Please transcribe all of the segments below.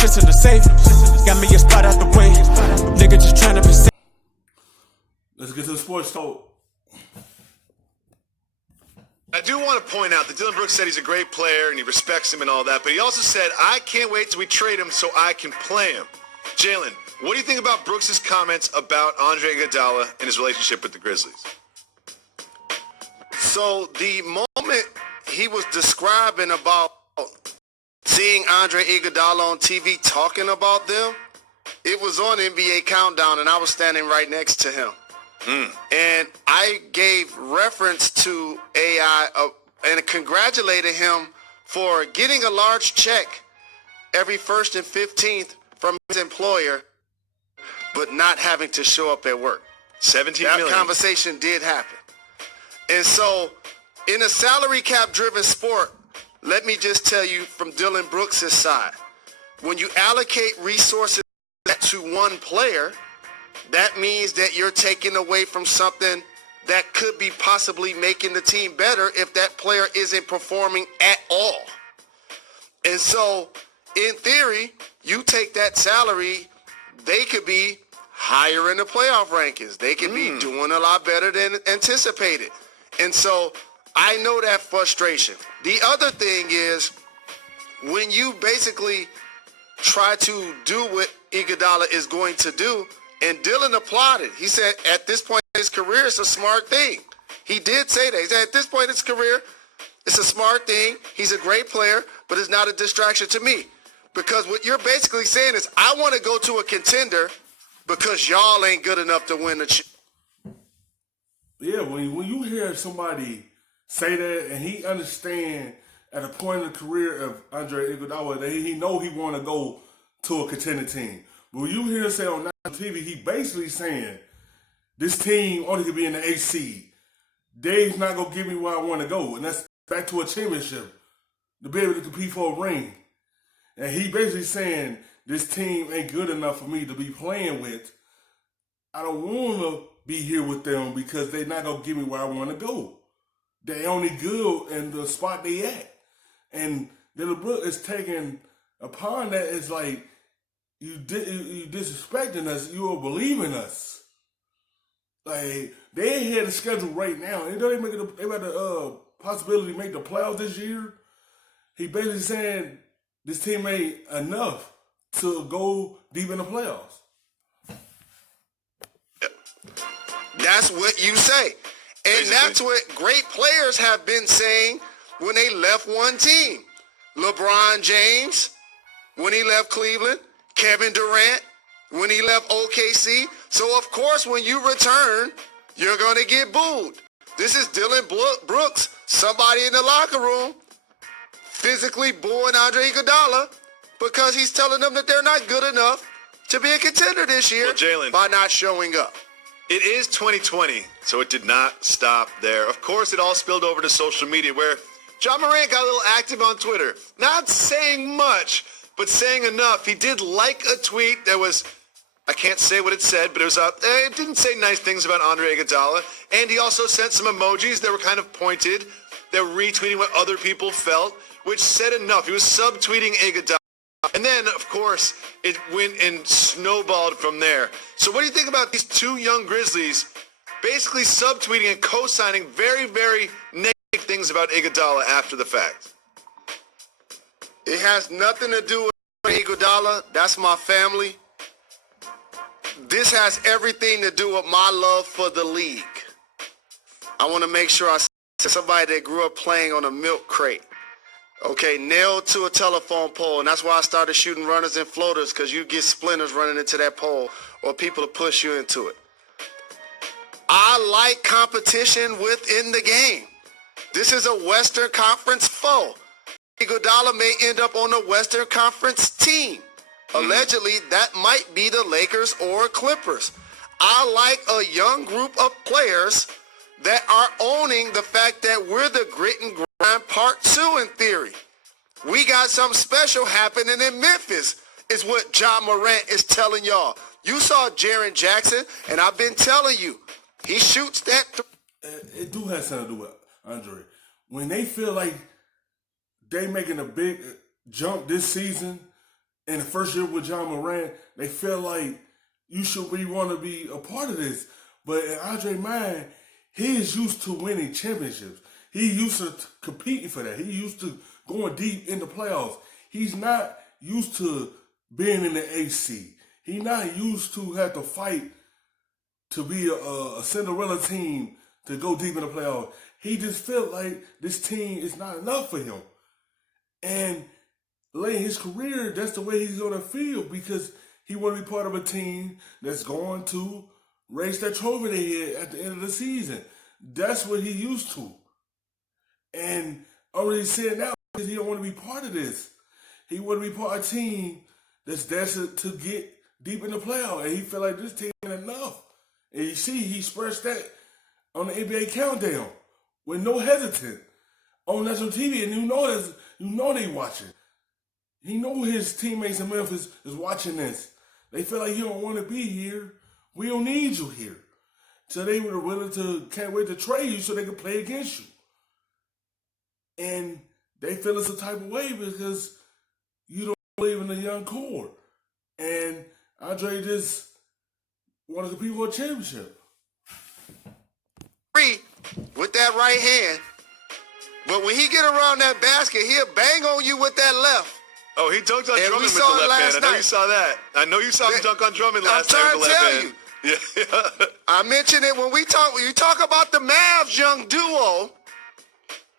shit's in the safe. Got me a spot out the way. Nigga just tryna be safe. Let's get to the sports talk. I do want to point out that Dillon Brooks said he's a great player and he respects him and all that, but he also said, I can't wait till we trade him so I can play him. Jalen, what do you think about Brooks' comments about Andre Iguodala and his relationship with the Grizzlies? So the moment he was describing about seeing Andre Iguodala on TV talking about them, it was on NBA Countdown and I was standing right next to him. And I gave reference to AI and congratulated him for getting a large check every 1st and 15th from his employer, but not having to show up at work. 17 that million. Conversation did happen. And so in a salary cap driven sport, let me just tell you from Dillon Brooks' side, when you allocate resources to one player, that means that you're taking away from something that could be possibly making the team better if that player isn't performing at all. And so, in theory, you take that salary, they could be higher in the playoff rankings. They could be doing a lot better than anticipated. And so, I know that frustration. The other thing is, when you basically try to do what Iguodala is going to do, and Dillon applauded. He said, at this point in his career, it's a smart thing. He did say that. He said, at this point in his career, it's a smart thing. He's a great player, but it's not a distraction to me. Because what you're basically saying is, I want to go to a contender because y'all ain't good enough to win the Yeah, when you hear somebody say that and he understand at a point in the career of Andre Iguodala that he know he want to go to a contending team. But when you hear him say on TV, he basically saying, this team only could be in the 8th seed. Dave's not going to give me where I want to go. And that's back to a championship, to be able to compete for a ring. And he basically saying, this team ain't good enough for me to be playing with. I don't want to be here with them because they're not going to give me where I want to go. They only good in the spot they at. And Dillon Brooks is taking upon that, it's like, you disrespecting us, you are believing us. Like, they ain't had a schedule right now. You know they got the possibility to make the playoffs this year. He basically saying this team ain't enough to go deep in the playoffs. That's what you say. And Basically. that's what great players have been saying when they left one team. LeBron James, when he left Cleveland. Kevin Durant, when he left OKC. So, of course, when you return, you're going to get booed. This is Dillon Brooks, somebody in the locker room, physically booing Andre Iguodala because he's telling them that they're not good enough to be a contender this year by not showing up. It is 2020, so it did not stop there. Of course, it all spilled over to social media where John Morant got a little active on Twitter. Not saying much, but saying enough. He did like a tweet that was, I can't say what it said, but it didn't say nice things about Andre Iguodala. And he also sent some emojis that were kind of pointed, that were retweeting what other people felt, which said enough. He was subtweeting Iguodala. And then, of course, it went and snowballed from there. So what do you think about these two young Grizzlies basically subtweeting and co-signing very, very negative things about Iguodala after the fact? It has nothing to do with Iguodala. That's my family. This has everything to do with my love for the league. I want to make sure I say somebody that grew up playing on a milk crate. Okay, nailed to a telephone pole, and that's why I started shooting runners and floaters, because you get splinters running into that pole or people to push you into it. I like competition within the game. This is a Western Conference foe. Iguodala may end up on the Western Conference team. Allegedly, that might be the Lakers or Clippers. I like a young group of players that are owning the fact that we're the grit and grind part 2 in theory. We got something special happening in Memphis, is what John Morant is telling y'all. You saw Jaren Jackson, and I've been telling you, he shoots that. It do have something to do with Andre. When they feel like they making a big jump this season, in the first year with John Morant, they felt like you should really want to be a part of this. But in Andre mind, he is used to winning championships. He used to competing for that. He used to going deep in the playoffs. He's not used to being in the AC. He's not used to have to fight to be a Cinderella team to go deep in the playoffs. He just felt like this team is not enough for him. And late in his career, that's the way he's going to feel because he want to be part of a team that's going to raise that trophy they had at the end of the season. That's what he used to. And I'm really saying now because he don't want to be part of this. He want to be part of a team that's destined to get deep in the playoffs. And he felt like this team ain't enough. And you see, he expressed that on the NBA Countdown with no hesitant on national TV. And you know they watching. He know his teammates in Memphis is watching this. They feel like you don't want to be here. We don't need you here. So they were willing to, can't wait to trade you so they could play against you. And they feel it's a type of way because you don't believe in the young core. And Andre just wanted to compete for a championship. With that right hand, but when he get around that basket, he'll bang on you with that left. Oh, he dunked on And Drummond we with saw the it left hand. last I know night. you saw that. I know you saw him dunk on Drummond last I'm time trying with to the left tell hand. you. Yeah. I mentioned it when we talk about the Mavs young duo.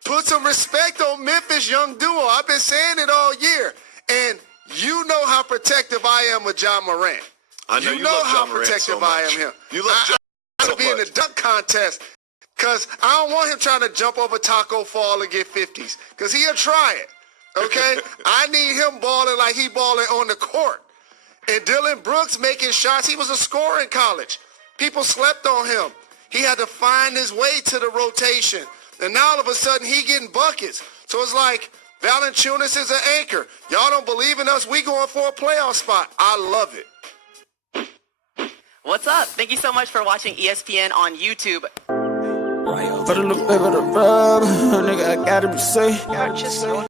Put some respect on Memphis young duo. I've been saying it all year. And you know how protective I am with John Morant. I know you know love how John Morant protective so much. I am him. You love John I so want to be in much. the dunk contest because I don't want him trying to jump over Taco Fall and get 50s because he'll try it. Okay? I need him balling like he balling on the court. And Dillon Brooks making shots. He was a scorer in college. People slept on him. He had to find his way to the rotation. And now all of a sudden he getting buckets. So it's like Valanciunas is an anchor. Y'all don't believe in us. We going for a playoff spot. I love it. What's up? Thank you so much for watching ESPN on YouTube. For the look, baby, the rub, nigga, I gotta be safe.